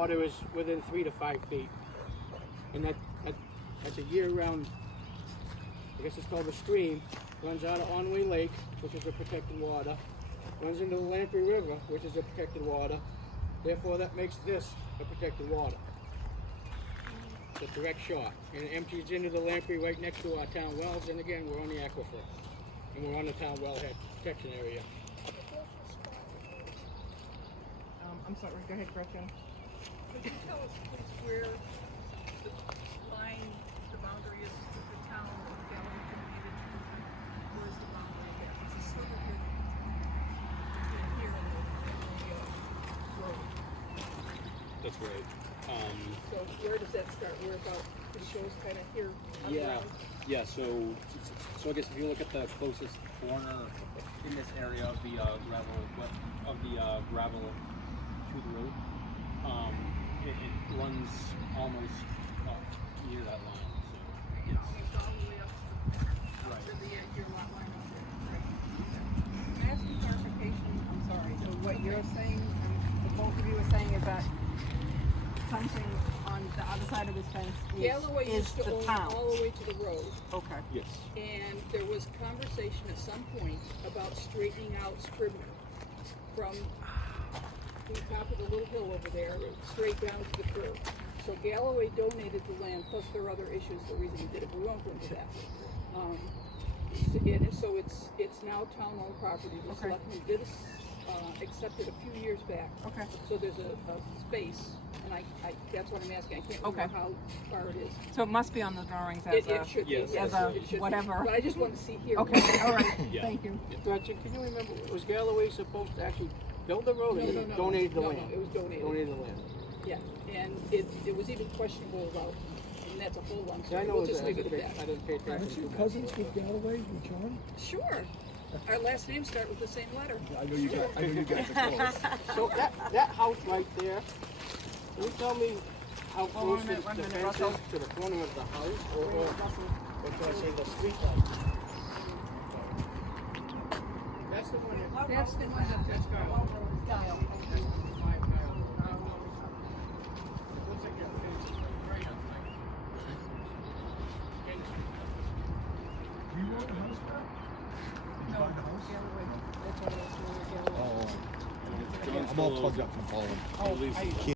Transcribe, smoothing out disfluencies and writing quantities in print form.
water is within 3 to 5 feet. And that's a year-round, I guess it's called a stream, runs out of Onway Lake, which is a protected water, runs into the Lamprey River, which is a protected water. Therefore, that makes this a protected water. It's a direct shot, and it empties into the Lamprey right next to our town wells, and again, we're on the aquifer, and we're on the town wellhead protection area. I'm sorry, go ahead, Gretchen. Could you tell us, please, where the line, the boundary is with the town of Galloway donated? Where is the boundary there? It's a sliver here, here in the road. That's right. So where does that start? Where about, it shows kind of here on the ground? Yeah. So I guess if you look at the closest corner in this area of the gravel to the road, it runs almost near that line. So yes. Almost all the way up Right. to the edge of your lot line up there. Right. Can I ask you clarification? I'm sorry. So what you're saying, the both of you are saying is that something on the other side of this fence Galloway is used to the own town. all the way to the road. Okay. Yes. And there was conversation at some point about straightening out Scribner from the top of the little hill over there, straight down to the curb. So Galloway donated the land, plus there are other issues, the reason he did it, but we won't go into that. So it's now town-owned property. The Okay. selectmen did accept it a few years back. Okay. So there's a space, and I that's what I'm asking. I can't remember how far it is. So it must be on the drawings as It should be, yes, yes, as a it should be. whatever. But I just want to see here. Okay, all right, Yeah. thank you. Gretchen, can you remember, was Galloway supposed to actually build the road, or No, they no, donated the no, land? no, it was donated. Donated the land. Yeah, and it was even questionable about, and that's a whole long Yeah, I story. know We'll it was, just leave it at I that. didn't pay attention. Aren't you cousins with Galloway, with John? Sure. Our last names start with the same letter. I know you guys are close. So that house right there, can you tell me how Hold on close a the minute, one fence minute, is Russell. to the corner of the house, or should I say the street light? That's the one that, That's the one that, that's got, Dial. that's 5 mile. It looks like that fence is right on like. Do you own the house now? Did you buy the house? That's one of those, Galloway. Oh, John's I'm all still plugged up from following. he lives-